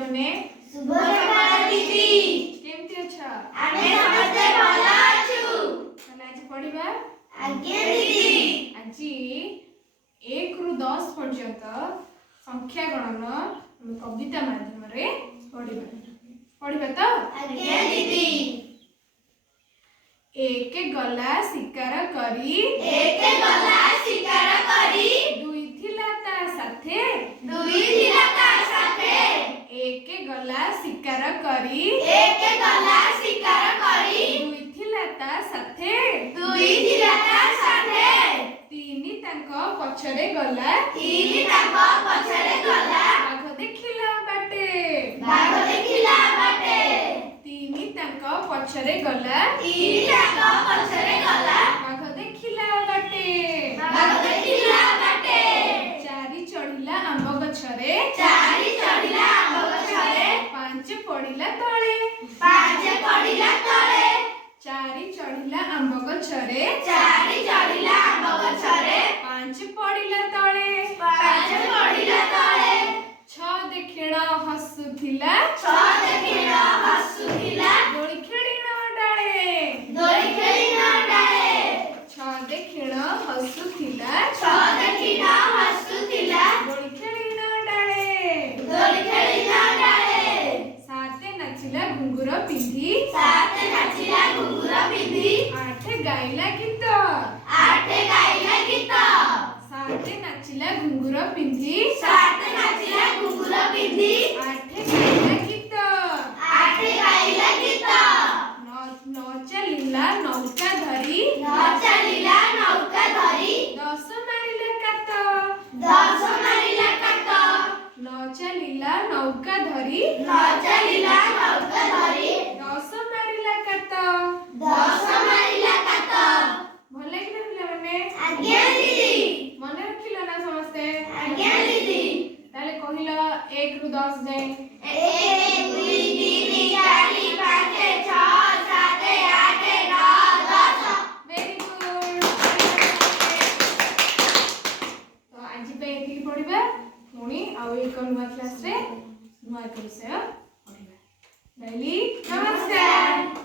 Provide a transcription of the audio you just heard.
ପିଲାମାନେ शुभ सकाळ दीदी केमती अच्छा आमे समस्त भला अछु चला आज पढ़िबा आज्ञा दीदी आज 1 रु 10 पर्यंत संख्या गणन कविता माध्यम रे पढ़िबा तो आज्ञा दीदी एक गला शिकार करी एक गला शिकार करी दुई थिला ता साथे दुई थिला ता साथे एक गला शिकार करी एक गला शिकार करी दुई थिला ता साथे दुई थिला ता साथे तीनी तांको पछरे गला तीनी तांको पछरे गला बाघ देखिला बाटे बाघ देखिला बाटे तीनी तांको पछरे गला तीनी तांको पछरे गला बाघ देखिला बाटे बाघ देखिला बाटे चारि चढ़िला आंब गछरे चारि चढ़िला आंब गछरे पांच पड़िला तळे पांच पड़िला तळे चारि चढ़िला आंब गछरे चारि चढ़िला आंब गछरे पांच पड़िला तळे पांच पड़िला तळे छ देखिण हसुथिला छ देखिण हसुथिला दोଳି खेଳିण डाळे दोଳି खेलिण डाळे छ देखिण हसुथिला छ देखिण हसुथिला दोଳି खेलिण डाळे दोଳି खेलिण डाळे साते नाचिला घुंगुर पिंधी सात नाचिला घुंगुर पिंधी आठ गाइला गीत आठ गाइला गीत साते नाचिला घुंगुर पिंधी सात नाचिला घुंगुर पिंधी आठ गाइला गीत आठ गाइला गीत न चलिला नौका धरी न चलिला नौका धरी 10 मारिला कात 10 मारिला कात न चलिला नौका धरी न चलिला नौका धरी 10 मारिला कात 10 मारिला कात भल लागला पिलाମାନେ आज्ञा दीदी मने रखिलो ना समस्ते आज्ञा दीदी ताले कहिलो 1 रु 10 जाए 1 2 3 4 5 6 7 8 9 10 वेरी गुड तो आज पे एति पढिबा पुणी आउ एक नुआ क्लास रे नुआ विषय पढिबा नमस्कार।